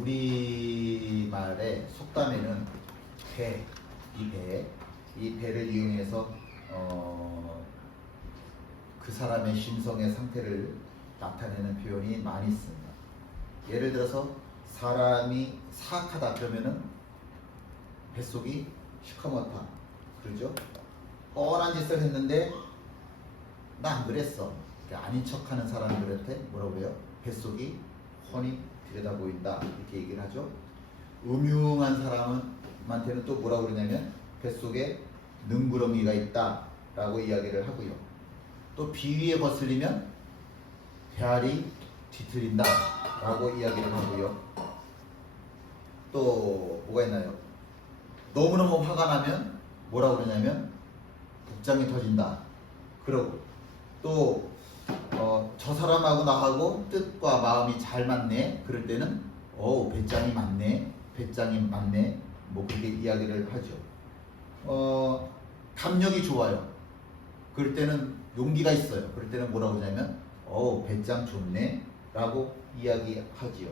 우리말의 속담에는 이 배를 이용해서 그 사람의 심성의 상태를 나타내는 표현이 많이 있습니다. 예를 들어서 사람이 사악하다 그러면은 뱃속이 시커멓다 그러죠. 뻔한 짓을 했는데 나 안 그랬어. 아닌 척하는 사람들한테 뭐라고 해요? 뱃속이 훤히 들여다 보인다 이렇게 얘기를 하죠. 음흉한 사람한테는 또 뭐라고 그러냐면 뱃속에 능구렁이가 있다 라고 이야기를 하고요. 또 비위에 거슬리면 배알이 뒤틀린다 라고 이야기를 하고요. 또 뭐가 있나요? 너무너무 화가 나면 뭐라고 그러냐면 복장이 터진다 그러고, 또 저 사람하고 나하고 뜻과 마음이 잘 맞네 그럴 때는 배짱이 맞네 뭐 그렇게 이야기를 하죠. 감력이 좋아요 그럴 때는, 용기가 있어요 그럴 때는 뭐라고 하냐면 배짱 좋네 라고 이야기하지요.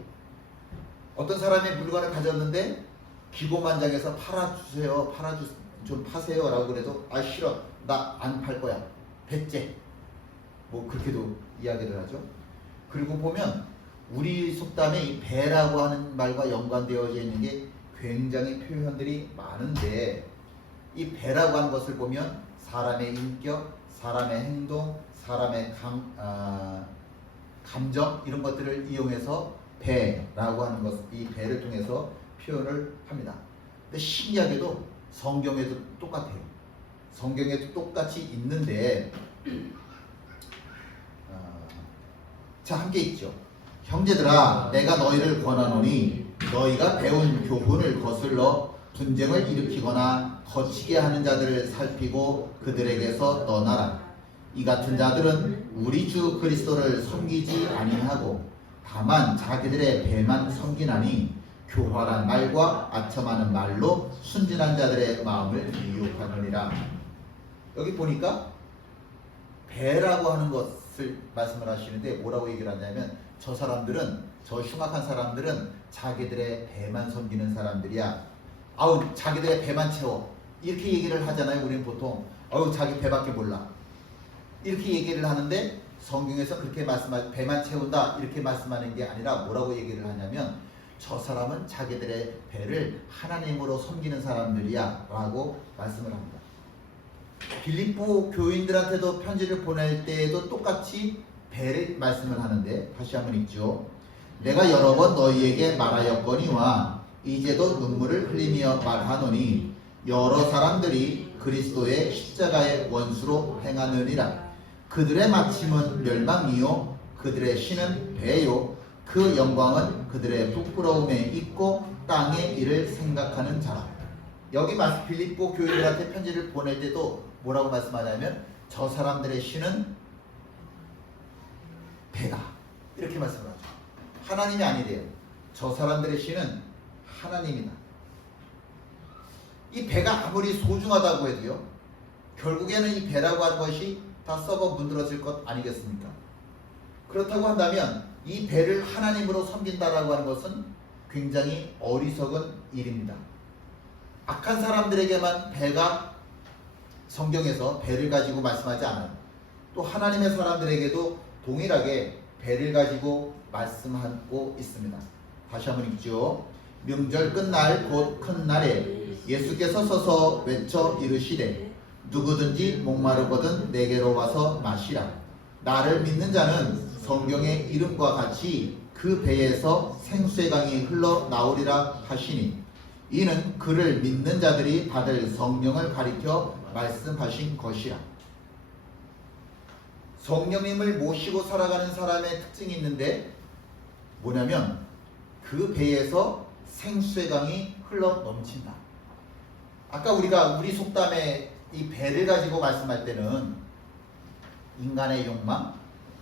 어떤 사람이 물건을 가졌는데 기고만장해서 팔아주세요 좀 파세요 라고 그래도 싫어 나 안 팔 거야 배째 뭐 그렇게도 이야기를 하죠. 그리고 보면 우리 속담에 이 배라고 하는 말과 연관되어져 있는 게 굉장히 표현들이 많은데, 이 배라고 하는 것을 보면 사람의 인격, 사람의 행동, 사람의 감정 이런 것들을 이용해서 배라고 하는 것, 이 배를 통해서 표현을 합니다. 근데 신기하게도 성경에도 똑같아요. 성경에도 똑같이 있는데 자, 함께 읽죠. 형제들아, 내가 너희를 권하노니 너희가 배운 교훈을 거슬러 분쟁을 일으키거나 거치게 하는 자들을 살피고 그들에게서 떠나라. 이 같은 자들은 우리 주 그리스도를 섬기지 아니하고 다만 자기들의 배만 섬기나니 교활한 말과 아첨하는 말로 순진한 자들의 마음을 미혹하느니라. 여기 보니까 배라고 하는 것을 말씀을 하시는데 뭐라고 얘기를 하냐면 저 흉악한 사람들은 자기들의 배만 섬기는 사람들이야. 자기들의 배만 채워 이렇게 얘기를 하잖아요. 우리는 보통 자기 배밖에 몰라 이렇게 얘기를 하는데, 성경에서 그렇게 배만 채운다 이렇게 말씀하는 게 아니라 뭐라고 얘기를 하냐면 저 사람은 자기들의 배를 하나님으로 섬기는 사람들이야 라고 말씀을 합니다. 빌립보 교인들한테도 편지를 보낼 때에도 똑같이 배를 말씀을 하는데, 다시 한번 읽죠. 내가 여러 번 너희에게 말하였거니와 이제도 눈물을 흘리며 말하노니 여러 사람들이 그리스도의 십자가의 원수로 행하느니라. 그들의 마침은 멸망이요 그들의 신은 배요 그 영광은 그들의 부끄러움에 있고 땅의 일을 생각하는 자라. 여기 빌립보 교인들한테 편지를 보낼 때도 뭐라고 말씀하냐면 저 사람들의 신은 배다 이렇게 말씀을 하죠. 하나님이 아니래요. 저 사람들의 신은 하나님이다. 이 배가 아무리 소중하다고 해도요, 결국에는 이 배라고 하는 것이 다 썩어 문드러질 것 아니겠습니까? 그렇다고 한다면 이 배를 하나님으로 섬긴다라고 하는 것은 굉장히 어리석은 일입니다. 악한 사람들에게만 배가 성경에서 배를 가지고 말씀하지 않아요. 또 하나님의 사람들에게도 동일하게 배를 가지고 말씀하고 있습니다. 다시 한번 읽죠. 명절 끝날 곧 큰 날에 예수께서 서서 외쳐 이르시되 누구든지 목마르거든 내게로 와서 마시라. 나를 믿는 자는 성경의 이름과 같이 그 배에서 생수의 강이 흘러나오리라 하시니 이는 그를 믿는 자들이 받을 성령을 가리켜 말씀하신 것이라. 성령님을 모시고 살아가는 사람의 특징이 있는데 뭐냐면 그 배에서 생수의 강이 흘러 넘친다. 아까 우리 속담에 이 배를 가지고 말씀할 때는 인간의 욕망,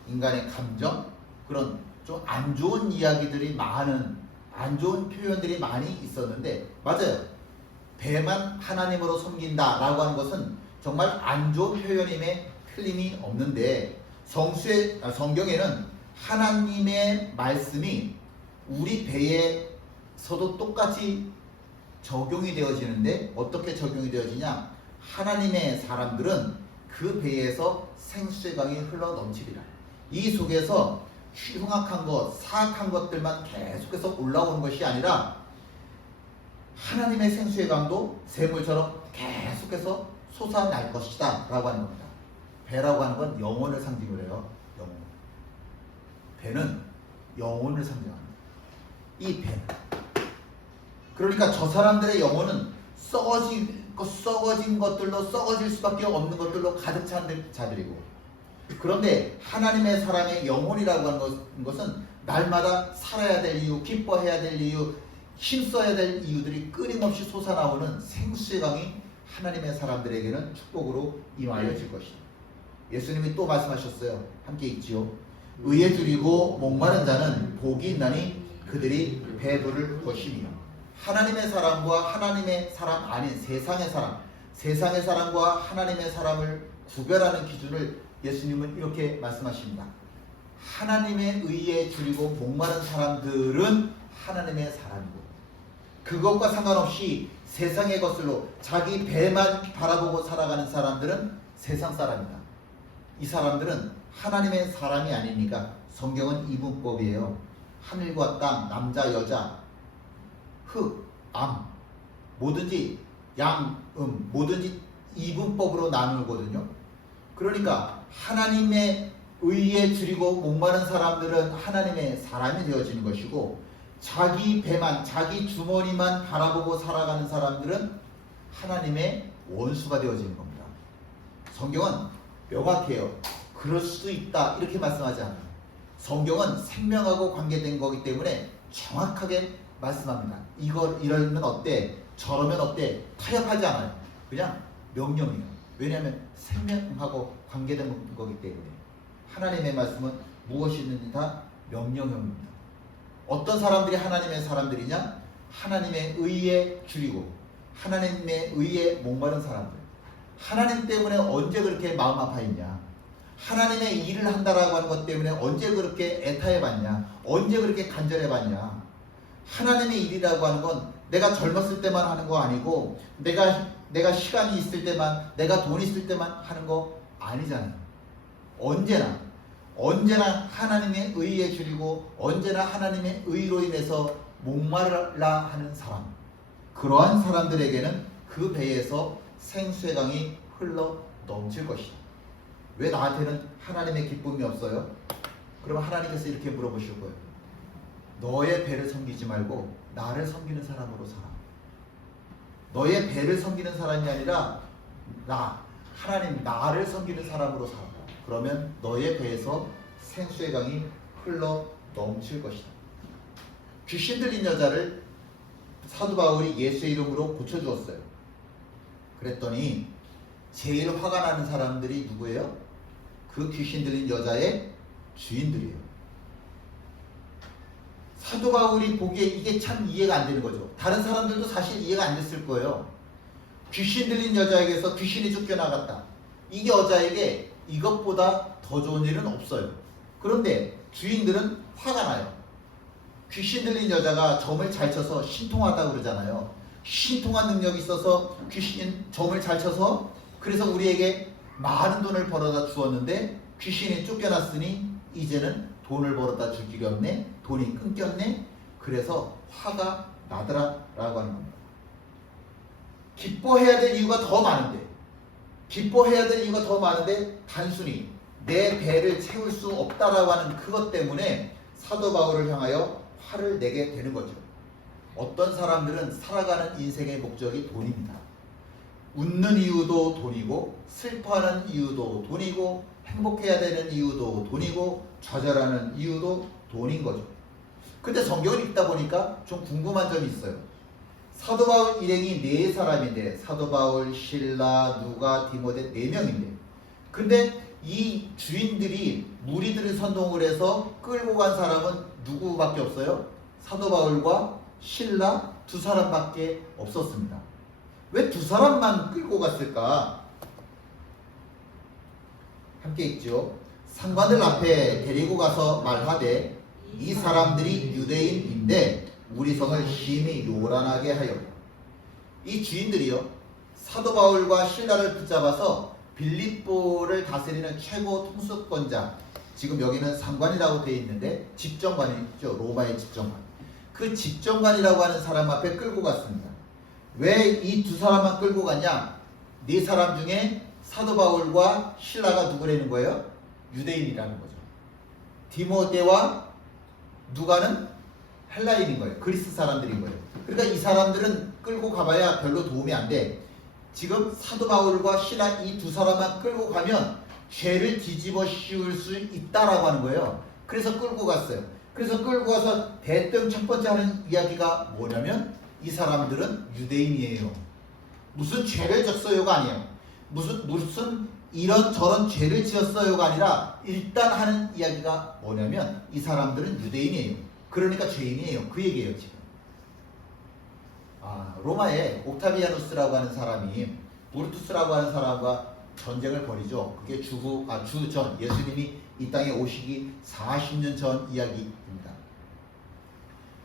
인간의 감정, 그런 좀 안 좋은 이야기들이 많은, 안 좋은 표현들이 많이 있었는데, 맞아요. 배만 하나님으로 섬긴다라고 하는 것은 정말 안 좋은 표현임에 틀림이 없는데, 성경에는 하나님의 말씀이 우리 배에 서도 똑같이 적용이 되어지는데 어떻게 적용이 되어지냐? 하나님의 사람들은 그 배에서 생수의 강이 흘러 넘치리라. 이 속에서 흉악한 것, 사악한 것들만 계속해서 올라오는 것이 아니라 하나님의 생수의 강도 샘물처럼 계속해서 솟아날 것이다 라고 하는 겁니다. 배라고 하는 건 영혼을 상징을 해요. 영혼. 배는 영혼을 상징합니다. 이 배는. 그러니까 저 사람들의 영혼은 썩어진 것들로, 썩어질 수밖에 없는 것들로 가득 찬 자들이고, 그런데 하나님의 사람의 영혼이라고 하는 것은 날마다 살아야 될 이유, 기뻐해야 될 이유, 힘써야 될 이유들이 끊임없이 솟아나오는 생수의 강이 하나님의 사람들에게는 축복으로 임하여질 것이다. 예수님이 또 말씀하셨어요. 함께 읽지요. 의에 줄이고 목마른 자는 복이 있나니 그들이 배부를 것이며. 하나님의 사람과 하나님의 사람 아닌 세상의 사람, 세상의 사람과 하나님의 사람을 구별하는 기준을 예수님은 이렇게 말씀하십니다. 하나님의 의에 줄이고 목마른 사람들은 하나님의 사람이고, 그것과 상관없이 세상의 것으로 자기 배만 바라보고 살아가는 사람들은 세상 사람이다. 이 사람들은 하나님의 사람이 아니니까 성경은 이분법이에요. 하늘과 땅, 남자, 여자, 흑, 암, 뭐든지 양, 뭐든지 이분법으로 나누거든요. 그러니까 하나님의 의에 줄이고 목마른 사람들은 하나님의 사람이 되어지는 것이고, 자기 배만, 자기 주머니만 바라보고 살아가는 사람들은 하나님의 원수가 되어지는 겁니다. 성경은 명확해요. 그럴 수 있다 이렇게 말씀하지 않아요. 성경은 생명하고 관계된 거기 때문에 정확하게 말씀합니다. 이러면 어때? 저러면 어때? 타협하지 않아요. 그냥 명령이에요. 왜냐하면 생명하고 관계된 거기 때문에. 하나님의 말씀은 무엇이든지 다 명령형입니다. 어떤 사람들이 하나님의 사람들이냐? 하나님의 의에 줄이고 하나님의 의에 목마른 사람들. 하나님 때문에 언제 그렇게 마음 아파했냐? 하나님의 일을 한다라고 하는 것 때문에 언제 그렇게 애타해봤냐? 언제 그렇게 간절해봤냐? 하나님의 일이라고 하는 건 내가 젊었을 때만 하는 거 아니고, 내가 시간이 있을 때만, 내가 돈이 있을 때만 하는 거 아니잖아요. 언제나 하나님의 의에 줄이고 언제나 하나님의 의로 인해서 목마르라 하는 사람, 그러한 사람들에게는 그 배에서 생수의 강이 흘러 넘칠 것이다. 왜 나한테는 하나님의 기쁨이 없어요? 그럼 하나님께서 이렇게 물어보실 거예요. 너의 배를 섬기지 말고 나를 섬기는 사람으로 살아. 너의 배를 섬기는 사람이 아니라 하나님 나를 섬기는 사람으로 살아. 그러면 너의 배에서 생수의 강이 흘러 넘칠 것이다. 귀신 들린 여자를 사도 바울이 예수의 이름으로 고쳐주었어요. 그랬더니 제일 화가 나는 사람들이 누구예요? 그 귀신 들린 여자의 주인들이에요. 사도 바울이 보기에 이게 참 이해가 안 되는 거죠. 다른 사람들도 사실 이해가 안 됐을 거예요. 귀신 들린 여자에게서 귀신이 쫓겨나갔다. 이 여자에게 이것보다 더 좋은 일은 없어요. 그런데 주인들은 화가 나요. 귀신 들린 여자가 점을 잘 쳐서 신통하다고 그러잖아요. 신통한 능력이 있어서 점을 잘 쳐서 그래서 우리에게 많은 돈을 벌어다 주었는데 귀신이 쫓겨났으니 이제는 돈을 벌어다 줄 길이 없네. 돈이 끊겼네. 그래서 화가 나더라 라고 하는 겁니다. 기뻐해야 될 이유가 더 많은데 단순히 내 배를 채울 수 없다라고 하는 그것 때문에 사도 바울을 향하여 화를 내게 되는 거죠. 어떤 사람들은 살아가는 인생의 목적이 돈입니다. 웃는 이유도 돈이고, 슬퍼하는 이유도 돈이고, 행복해야 되는 이유도 돈이고, 좌절하는 이유도 돈인 거죠. 근데 성경을 읽다 보니까 좀 궁금한 점이 있어요. 사도 바울 일행이 4사람인데 사도 바울, 실라, 누가, 디모데 4명인데, 근데 이 주인들이 무리들을 선동을 해서 끌고 간 사람은 누구밖에 없어요? 사도 바울과 실라 2사람밖에 없었습니다. 왜 2사람만 끌고 갔을까? 함께 읽죠. 상관들 앞에 데리고 가서 말하되 이 사람들이 유대인인데 우리 성을 심히 요란하게 하여. 이 주인들이요, 사도 바울과 실라를 붙잡아서 빌립보를 다스리는 최고 통수권자, 지금 여기는 상관이라고 되어 있는데 집정관이죠. 로마의 집정관. 그 집정관이라고 하는 사람 앞에 끌고 갔습니다. 왜 이 두 사람만 끌고 갔냐? 네 사람 중에 사도 바울과 실라가 누구라는 거예요? 유대인이라는 거죠. 디모데와 누가는 헬라인인 거예요. 그리스 사람들인 거예요. 그러니까 이 사람들은 끌고 가봐야 별로 도움이 안 돼. 지금 사도 바울과 실라 이 두 사람만 끌고 가면 죄를 뒤집어 씌울 수 있다라고 하는 거예요. 그래서 끌고 갔어요. 그래서 끌고 가서 대뜸 첫 번째 하는 이야기가 뭐냐면 이 사람들은 유대인이에요. 무슨 죄를 졌어요가 아니에요. 무슨 이런저런 죄를 지었어요가 아니라 일단 하는 이야기가 뭐냐면 이 사람들은 유대인이에요. 그러니까 죄인이에요. 그 얘기예요 지금. 로마에 옥타비아누스라고 하는 사람이 브루투스라고 하는 사람과 전쟁을 벌이죠. 그게 주전 예수님이 이 땅에 오시기 40년 전 이야기입니다.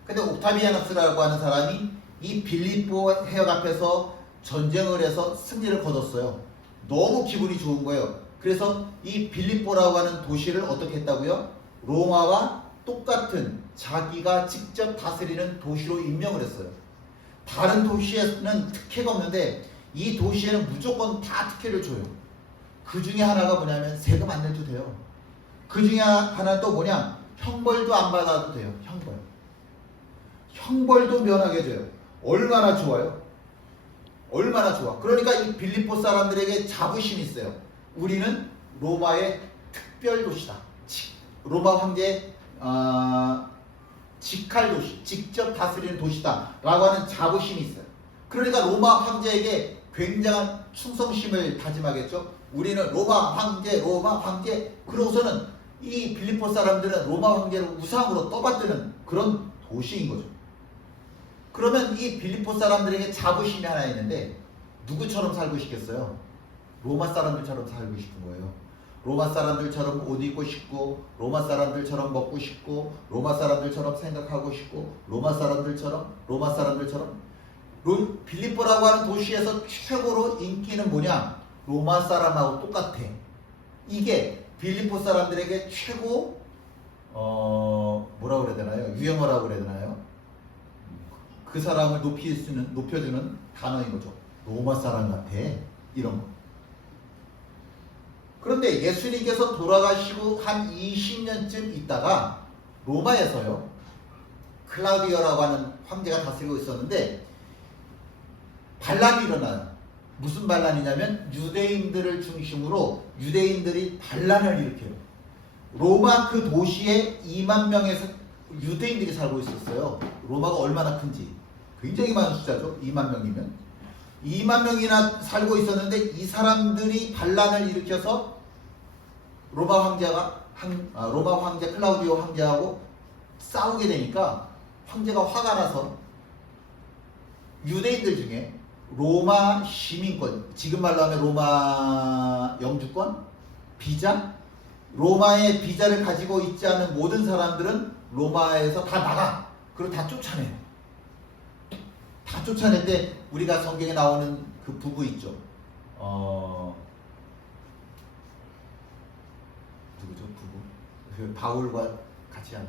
근데 옥타비아누스라고 하는 사람이 이 빌립보 해역 앞에서 전쟁을 해서 승리를 거뒀어요. 너무 기분이 좋은 거예요. 그래서 이 빌립보라고 하는 도시를 어떻게 했다고요? 로마와 똑같은 자기가 직접 다스리는 도시로 임명을 했어요. 다른 도시에는 특혜가 없는데 이 도시에는 무조건 다 특혜를 줘요. 그 중에 하나가 뭐냐면 세금 안 내도 돼요. 그 중에 하나는 또 뭐냐? 형벌도 안 받아도 돼요. 형벌도 면하게 돼요. 얼마나 좋아요? 얼마나 좋아. 그러니까 이 빌립보 사람들에게 자부심이 있어요. 우리는 로마의 특별 도시다. 로마 황제의 직할 도시, 직접 다스리는 도시다 라고 하는 자부심이 있어요. 그러니까 로마 황제에게 굉장한 충성심을 다짐하겠죠. 우리는 로마 황제. 그러고서는 이 빌립보 사람들은 로마 황제를 우상으로 떠받드는 그런 도시인 거죠. 그러면 이 빌립보 사람들에게 자부심이 하나 있는데 누구처럼 살고 싶겠어요? 로마 사람들처럼 살고 싶은 거예요. 로마 사람들처럼 옷 입고 싶고, 로마 사람들처럼 먹고 싶고, 로마 사람들처럼 생각하고 싶고, 로마 사람들처럼 빌립보라고 하는 도시에서 최고로 인기는 뭐냐? 로마 사람하고 똑같아. 이게 빌립보 사람들에게 최고 뭐라고 그래야 되나요? 유행어라고 그래야 되나요? 그 사람을 높여주는 단어인 거죠. 로마 사람 같아. 이런 거. 그런데 예수님께서 돌아가시고 한 20년쯤 있다가 로마에서요, 클라우디오라고 하는 황제가 다스리고 있었는데 반란이 일어나요. 무슨 반란이냐면 유대인들을 중심으로 유대인들이 반란을 일으켜요. 로마 그 도시에 2만 명의 유대인들이 살고 있었어요. 로마가 얼마나 큰지 굉장히 많은 숫자죠. 2만 명이면 2만 명이나 살고 있었는데 이 사람들이 반란을 일으켜서 로마 황제 클라우디오 황제하고 싸우게 되니까 황제가 화가 나서 유대인들 중에 로마 시민권, 지금 말로 하면 로마 영주권, 비자, 로마의 비자를 가지고 있지 않은 모든 사람들은 로마에서 다 나가. 그리고 다 쫓아내요. 다 쫓아낼 때 우리가 성경에 나오는 그 부부 있죠. 누구죠? 부부? 그 바울과 같이 하는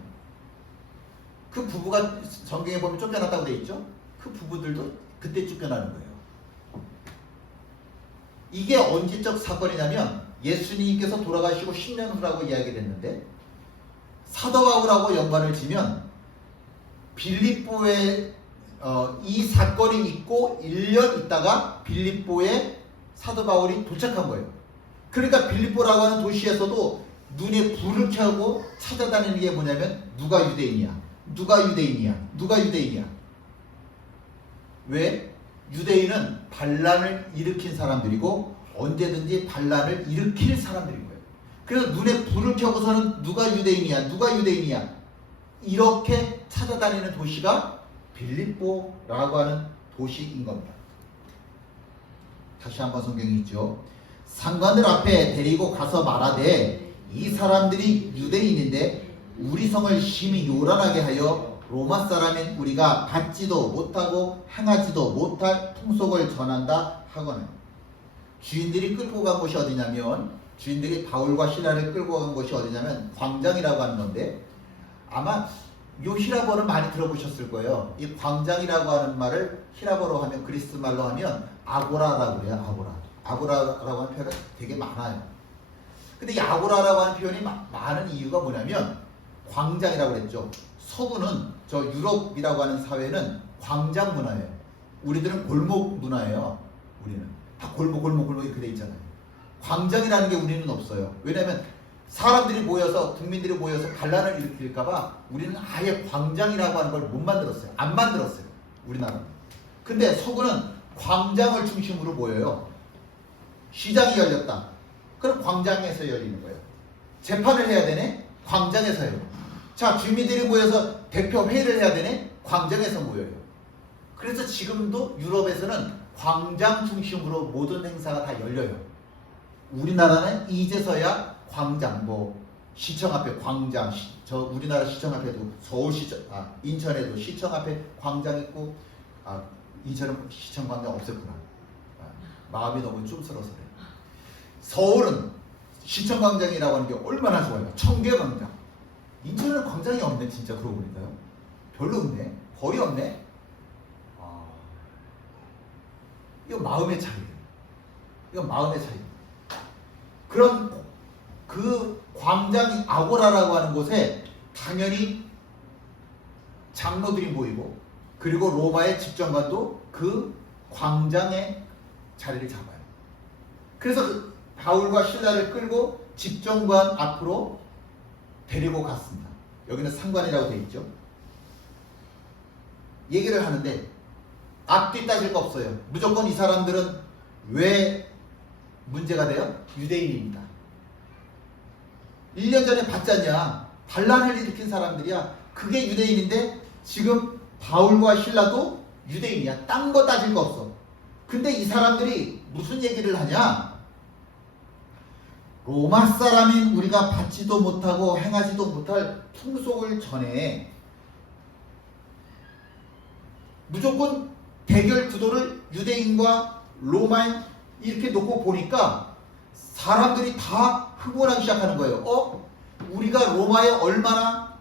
그 부부가 성경에 보면 쫓겨났다고 돼 있죠. 그 부부들도 그때 쫓겨나는 거예요. 이게 언제적 사건이냐면 예수님께서 돌아가시고 10년 후라고 이야기를 했는데 사도 바울하고 연관을 지면 빌립보에 이 사건이 있고 1년 있다가 빌립보에 사도 바울이 도착한 거예요. 그러니까 빌립보라고 하는 도시에서도 눈에 불을 켜고 찾아다니는 게 뭐냐면 누가 유대인이야? 왜? 유대인은 반란을 일으킨 사람들이고 언제든지 반란을 일으킬 사람들인 거예요. 그래서 눈에 불을 켜고서는 누가 유대인이야 이렇게 찾아다니는 도시가 빌립보라고 하는 도시인 겁니다. 다시 한번 성경이 있죠. 상관들 앞에 데리고 가서 말하되 이 사람들이 유대인인데 우리 성을 심히 요란하게 하여 로마 사람인 우리가 받지도 못하고 행하지도 못할 풍속을 전한다 하거늘. 주인들이 끌고 간 곳이 어디냐면, 주인들이 바울과 실라를 끌고 간 곳이 어디냐면 광장이라고 하는 건데, 아마 요 히라버를 많이 들어보셨을 거예요. 이 광장이라고 하는 말을 히라버로 하면, 그리스 말로 하면 아고라라고 해요. 아고라라고 하는 표현은 되게 많아요. 근데 이 아고라라고 하는 표현이 많은 이유가 뭐냐면, 광장이라고 그랬죠. 서구는, 저 유럽이라고 하는 사회는 광장 문화예요. 우리들은 골목 문화예요. 우리는 다 골목 이렇게 돼 있잖아요. 광장이라는 게 우리는 없어요. 왜냐하면 사람들이 모여서, 국민들이 모여서 반란을 일으킬까봐 우리는 아예 광장이라고 하는 걸 못 만들었어요. 안 만들었어요. 우리나라는. 근데 서구는 광장을 중심으로 모여요. 시장이 열렸다. 그럼 광장에서 열리는 거예요. 재판을 해야 되네? 광장에서 해요. 자, 주민들이 모여서 대표 회의를 해야 되네? 광장에서 모여요. 그래서 지금도 유럽에서는 광장 중심으로 모든 행사가 다 열려요. 우리나라는 이제서야 광장, 시청 앞에 광장, 우리나라 시청 앞에도 서울시청, 인천에도 시청 앞에 광장 있고, 인천은 시청 광장 없었구나. 마음이 너무 쫌스러워서 그래. 서울은 시청 광장이라고 하는 게 얼마나 좋아요. 청계 광장. 인천에는 광장이 없네, 진짜. 그러고 보니까요. 별로 없네. 거의 없네. 이거 마음의 차이예요. 이건 마음의 차이. 그런 그 광장 아고라라고 하는 곳에 당연히 장로들이 모이고, 그리고 로마의 집정관도 그 광장에 자리를 잡아요. 그래서 그 바울과 실라를 끌고 집정관 앞으로 데리고 갔습니다. 여기는 상관이라고 되어 있죠. 얘기를 하는데 앞뒤 따질 거 없어요. 무조건 이 사람들은 왜 문제가 돼요? 유대인입니다. 1년 전에 봤잖냐. 반란을 일으킨 사람들이야. 그게 유대인인데 지금 바울과 실라도 유대인이야. 딴 거 따질 거 없어. 근데 이 사람들이 무슨 얘기를 하냐? 로마 사람인 우리가 받지도 못하고 행하지도 못할 풍속을 전해. 무조건 대결 구도를 유대인과 로마인 이렇게 놓고 보니까 사람들이 다 흥분하기 시작하는 거예요. 우리가 로마에 얼마나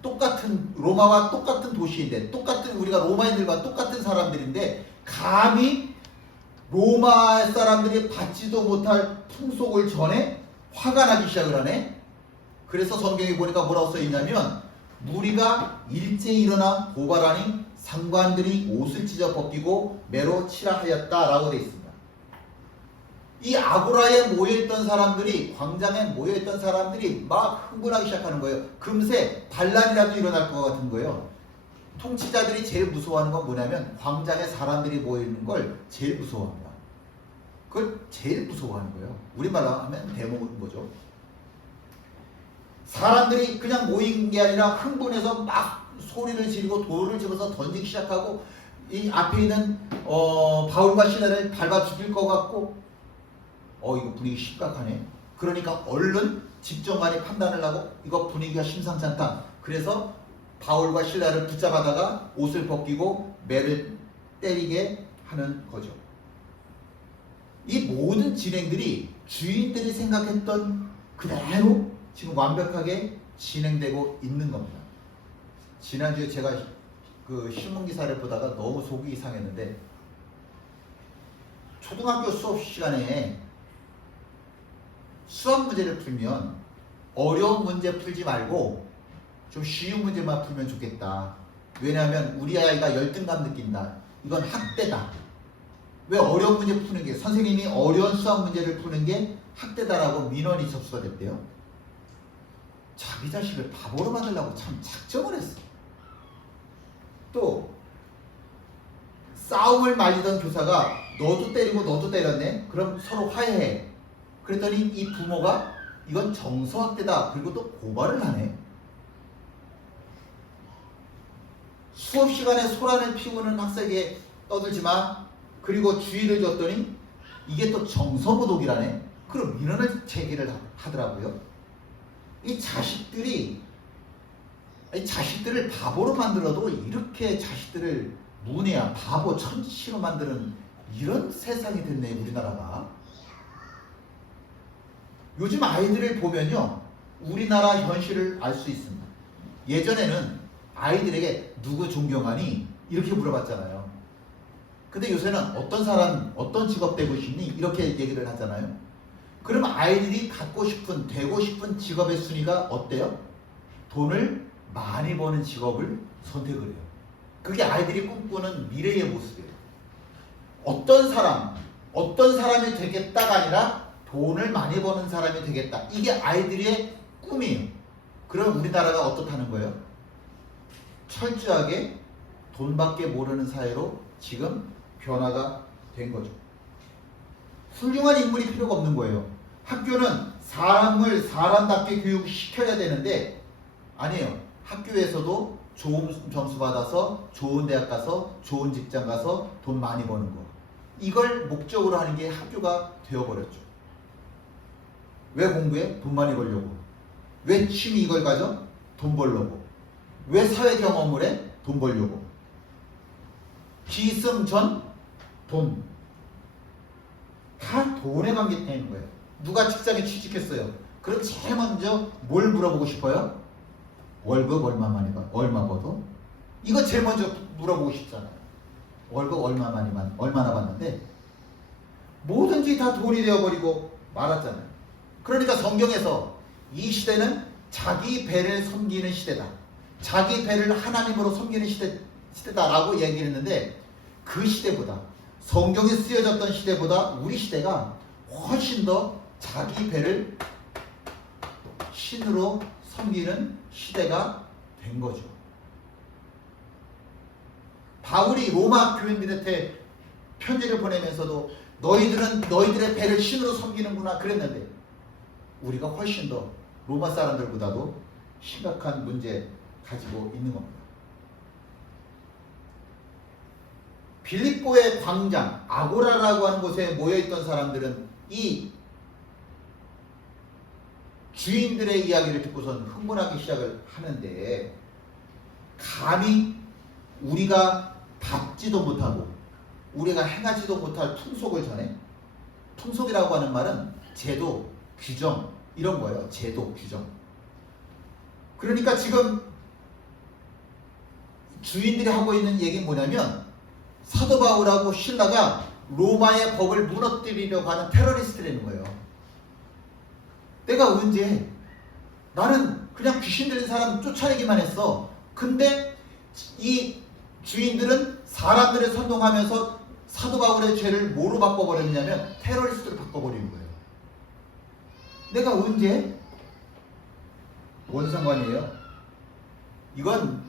똑같은, 로마와 똑같은 도시인데, 우리가 로마인들과 똑같은 사람들인데 감히 로마 사람들이 받지도 못할 풍속을 전해? 화가 나기 시작을 하네. 그래서 성경에 보니까 뭐라고 써있냐면, 무리가 일제히 일어나 고발하니 상관들이 옷을 찢어 벗기고 매로 치라 하였다라고 되어 있습니다. 이 아고라에 모여있던 사람들이, 광장에 모여있던 사람들이 막 흥분하기 시작하는 거예요. 금세 반란이라도 일어날 것 같은 거예요. 통치자들이 제일 무서워하는 건 뭐냐면, 광장에 사람들이 모이는 걸 제일 무서워합니다. 그걸 제일 무서워하는 거예요. 우리말로 하면 대목은 뭐죠? 사람들이 그냥 모인 게 아니라 흥분해서 막 소리를 지르고 돌을 집어서 던지기 시작하고, 이 앞에 있는 바울과 실라를 밟아 죽일 것 같고, 이거 분위기 심각하네. 그러니까 얼른 집정관이 판단을 하고, 이거 분위기가 심상치 않다. 그래서 바울과 실라를 붙잡아다가 옷을 벗기고 매를 때리게 하는 거죠. 이 모든 진행들이 주인들이 생각했던 그대로 지금 완벽하게 진행되고 있는 겁니다. 지난주에 제가 그 신문기사를 보다가 너무 속이 상했는데, 초등학교 수업 시간에 수학 문제를 풀면 어려운 문제 풀지 말고 좀 쉬운 문제만 풀면 좋겠다. 왜냐하면 우리 아이가 열등감 느낀다. 이건 학대다. 왜 어려운 문제 푸는 게, 선생님이 어려운 수학 문제를 푸는 게 학대다라고 민원이 접수가 됐대요. 자기 자식을 바보로 만들려고 참 작정을 했어. 또 싸움을 말리던 교사가 너도 때리고 너도 때렸네? 그럼 서로 화해해. 그랬더니 이 부모가 이건 정서학대다. 그리고 또 고발을 하네. 수업 시간에 소란을 피우는 학생에게 떠들지 마. 그리고 주의를 줬더니 이게 또 정서모독이라네. 그럼 민원을 제기를 하더라고요. 이 자식들이 아니, 자식들을 바보로 만들어도 이렇게 자식들을 문외야 바보 천치로 만드는 이런 세상이 됐네 우리나라가. 요즘 아이들을 보면요 우리나라 현실을 알 수 있습니다. 예전에는 아이들에게 누구 존경하니 이렇게 물어봤잖아요. 근데 요새는 어떤 사람 어떤 직업 되고 싶니 이렇게 얘기를 하잖아요. 그럼 아이들이 갖고 싶은 되고 싶은 직업의 순위가 어때요? 돈을 많이 버는 직업을 선택을 해요. 그게 아이들이 꿈꾸는 미래의 모습이에요. 어떤 사람이 되겠다가 아니라 돈을 많이 버는 사람이 되겠다. 이게 아이들의 꿈이에요. 그럼 우리나라가 어떻다는 거예요? 철저하게 돈밖에 모르는 사회로 지금 변화가 된 거죠. 훌륭한 인물이 필요가 없는 거예요. 학교는 사람을 사람답게 교육시켜야 되는데 아니에요. 학교에서도 좋은 점수 받아서 좋은 대학 가서 좋은 직장 가서 돈 많이 버는 거. 이걸 목적으로 하는 게 학교가 되어버렸죠. 왜 공부해? 돈 많이 벌려고. 왜 취미 이걸 가져? 돈 벌려고. 왜 사회 경험을 해? 돈 벌려고. 기승전 돈. 다 돈에 관계되는 거예요. 누가 직장에 취직했어요. 그럼 제일 먼저 뭘 물어보고 싶어요? 월급 얼마 벌어? 이거 제일 먼저 물어보고 싶잖아요. 월급 얼마나 받는데 뭐든지 다 돈이 되어버리고 말았잖아요. 그러니까 성경에서 이 시대는 자기 배를 섬기는 시대다. 자기 배를 하나님으로 섬기는 시대다라고 얘기를 했는데 그 시대보다 성경에 쓰여졌던 시대보다 우리 시대가 훨씬 더 자기 배를 신으로 섬기는 시대가 된 거죠. 바울이 로마 교인들한테 편지를 보내면서도 너희들은 너희들의 배를 신으로 섬기는구나 그랬는데 우리가 훨씬 더 로마 사람들보다도 심각한 문제 가지고 있는 겁니다. 빌립보의 광장 아고라라고 하는 곳에 모여있던 사람들은 이 주인들의 이야기를 듣고선 흥분하기 시작을 하는데 감히 우리가 받지도 못하고 우리가 행하지도 못할 풍속을 전해. 풍속이라고 하는 말은 제도, 규정 이런 거예요. 제도, 규정. 그러니까 지금 주인들이 하고 있는 얘기는 뭐냐면 사도 바울하고 신라가 로마의 법을 무너뜨리려고 하는 테러리스트라는 거예요. 내가 언제 나는 그냥 귀신 들린 사람 쫓아내기만 했어. 근데 이 주인들은 사람들을 선동하면서 사도 바울의 죄를 뭐로 바꿔버렸냐면 테러리스트로 바꿔버리는 거예요. 내가 언제? 뭔 상관이에요? 이건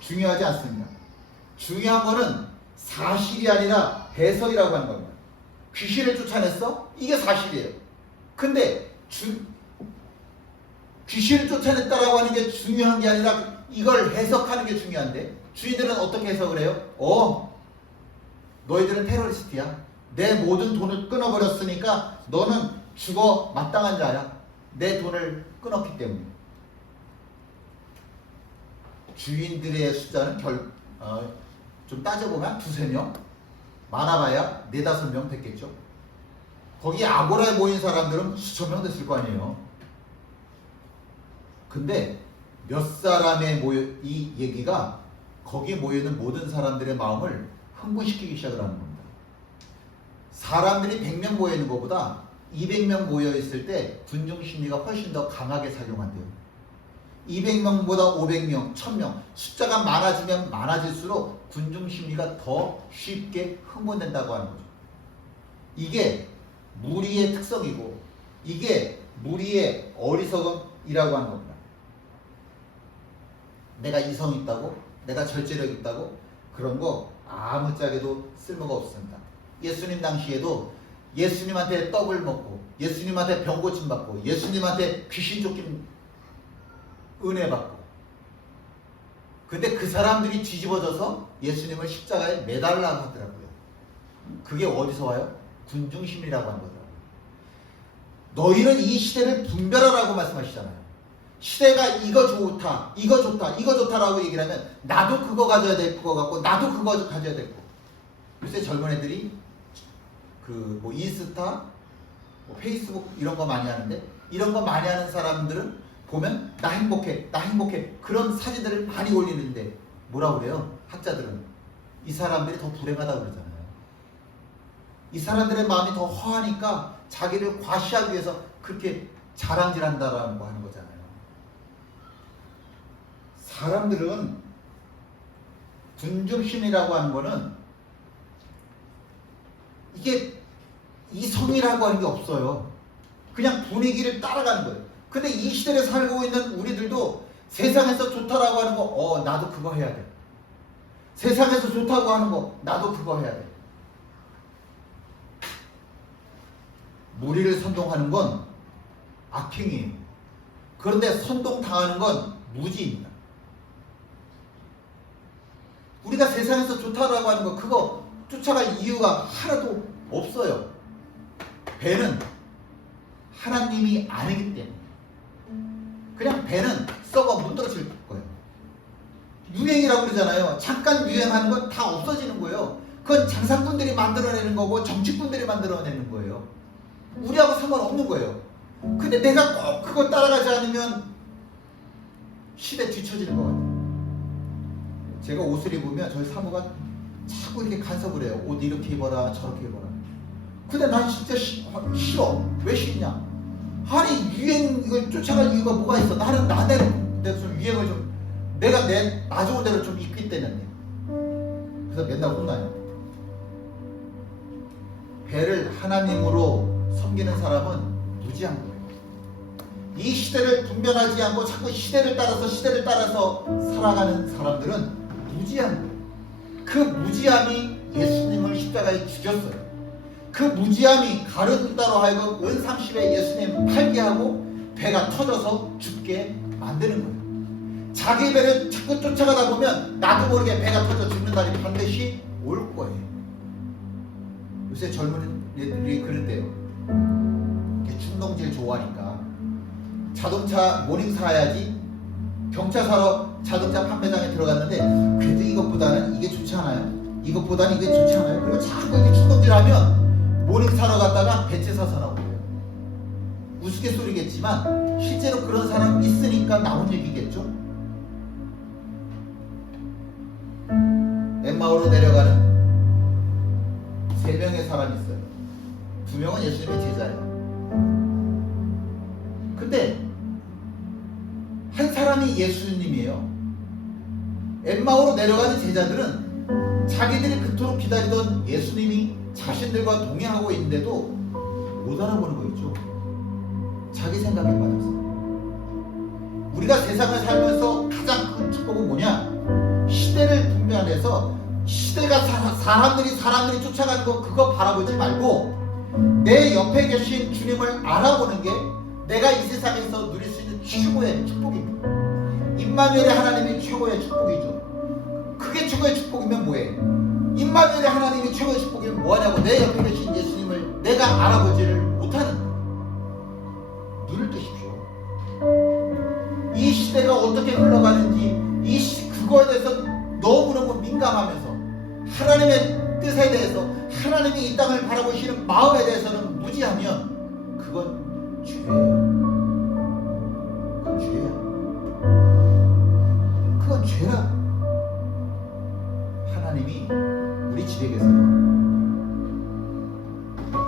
중요하지 않습니다. 중요한 거는 사실이 아니라 해석이라고 하는 겁니다. 귀신을 쫓아냈어? 이게 사실이에요. 근데 귀신을 쫓아냈다라고 하는 게 중요한 게 아니라 이걸 해석하는 게 중요한데 주인들은 어떻게 해석을 해요? 너희들은 테러리스트야. 내 모든 돈을 끊어버렸으니까 너는 죽어 마땅한 자야. 내 돈을 끊었기 때문에. 주인들의 숫자는 좀 따져보면 2-3명 많아봐야 4-5명 됐겠죠. 거기 아고라에 모인 사람들은 수천 명 됐을 거 아니에요. 근데 몇 사람의 이 얘기가 거기에 모여있는 모든 사람들의 마음을 흥분시키기 시작을 하는 겁니다. 사람들이 100명 모여있는 것보다 200명 모여있을 때 군중심리가 훨씬 더 강하게 작용한대요. 200명보다 500명, 1000명 숫자가 많아지면 많아질수록 군중심리가 더 쉽게 흥분된다고 하는 거죠. 이게 무리의 특성이고 이게 무리의 어리석음이라고 하는 겁니다. 내가 이성 있다고? 내가 절제력 있다고? 그런 거 아무짝에도 쓸모가 없습니다. 예수님 당시에도 예수님한테 떡을 먹고 예수님한테 병 고침 받고 예수님한테 귀신 쫓긴 은혜 받고 근데 그 사람들이 뒤집어져서 예수님을 십자가에 매달라고 하더라고요. 그게 어디서 와요? 군중심리라고 하는 거더라고요. 너희는 이 시대를 분별하라고 말씀하시잖아요. 시대가 이거 좋다, 이거 좋다, 이거 좋다라고 얘기를 하면 나도 그거 가져야 될 거 같고 나도 그거 가져야 될 거. 요새 젊은 애들이 그 뭐 인스타, 뭐 페이스북 이런 거 많이 하는데 이런 거 많이 하는 사람들은 보면 나 행복해, 나 행복해 그런 사진들을 많이 올리는데 뭐라고 그래요? 학자들은 이 사람들이 더 불행하다고 그러잖아요. 이 사람들의 마음이 더 허하니까 자기를 과시하기 위해서 그렇게 자랑질한다라는 거 하는 거잖아요. 사람들은 군중심이라고 하는 거는 이게 이성이라고 하는 게 없어요. 그냥 분위기를 따라가는 거예요. 근데 이 시대에 살고 있는 우리들도 세상에서 좋다라고 하는 거 나도 그거 해야 돼. 세상에서 좋다고 하는 거 나도 그거 해야 돼. 무리를 선동하는 건 악행이에요. 그런데 선동당하는 건 무지입니다. 우리가 세상에서 좋다라고 하는 거 그거 쫓아갈 이유가 하나도 없어요. 배는 하나님이 아니기 때문에 그냥 배는 썩어 문드러질 거예요. 유행이라고 그러잖아요. 잠깐 유행하는 건 다 없어지는 거예요. 그건 장사꾼들이 만들어내는 거고 정치꾼들이 만들어내는 거예요. 우리하고 상관없는 거예요. 근데 내가 꼭 그거 따라가지 않으면 시대 뒤처지는 것 같아요. 제가 옷을 입으면 저희 사모가 자꾸 이렇게 간섭을 해요. 옷 이렇게 입어라 저렇게 입어라. 근데 난 진짜 싫어. 왜 싫냐? 아니 유행을 쫓아갈 이유가 뭐가 있어? 나는 나대로 내가 좀 유행을 좀 내가 나 좋은 대로 좀 입기 때문에. 그래서 맨날 혼나요. 배를 하나님으로 섬기는 사람은 무지한 거예요. 이 시대를 분별하지 않고 자꾸 시대를 따라서 살아가는 사람들은 무지한 거예요. 그 무지함이 예수님을 십자가에 죽였어요. 그 무지함이 가룟따로 하여금 은삼십에 예수님 팔게 하고 배가 터져서 죽게 만드는 거예요. 자기 배를 자꾸 쫓아가다 보면 나도 모르게 배가 터져 죽는 날이 반드시 올 거예요. 요새 젊은 애들이 그런데요. 이렇게 충동질 좋아하니까 자동차 모닝 사야지. 경차 사러 자동차 판매장에 들어갔는데 그래도 이것보다는 이게 좋지 않아요? 이것보다는 이게 좋지 않아요? 그리고 자꾸 이렇게 충동질하면 모닝 사러 갔다가 배째 사서 나오고요. 우스갯소리겠지만 실제로 그런 사람 있으니까 나온 얘기겠죠? 엠마오로 내려가는 3명의 사람이 있어요. 2명은 예수님의 제자예요. 근데 한 사람이 예수님이에요. 엠마오로 내려가는 제자들은 자기들이 그토록 기다리던 예수님이 자신들과 동행하고 있는데도 못 알아보는 거였죠. 자기 생각에 빠졌어. 우리가 세상을 살면서 가장 큰 축복은 뭐냐? 시대를 분별해서 시대가 사람들이 쫓아가는 거 그거 바라보지 말고 내 옆에 계신 주님을 알아보는 게 내가 이 세상에서 누릴 수 있는 최고의 축복입니다. 임마누엘의 하나님이 최고의 축복이죠. 그게 최고의 축복이면 뭐예요? 임마누엘의 하나님이 최고의 축복이면 뭐하냐고 내 옆에 계신 예수님을 내가 알아보지를 못하는 눈을 뜨십시오. 이 시대가 어떻게 흘러가는지 그거에 대해서 너무너무 민감하면서 하나님의 뜻에 대해서 하나님이 이 땅을 바라보시는 마음에 대해서는 무지하면 그건 죄예요. 그건 죄야. 그건 죄라. 하나님이 우리 집에 계세요.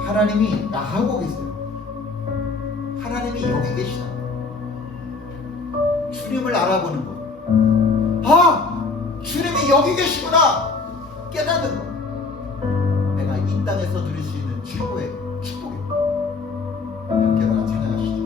하나님이 나하고 계세요. 하나님이 여기 계시다. 주님을 알아보는 것. 주님이 여기 계시구나 깨닫는 것. 내가 이 땅에서 누릴 수 있는 최고의 축복입니다. 함께 나가 찬양하시죠.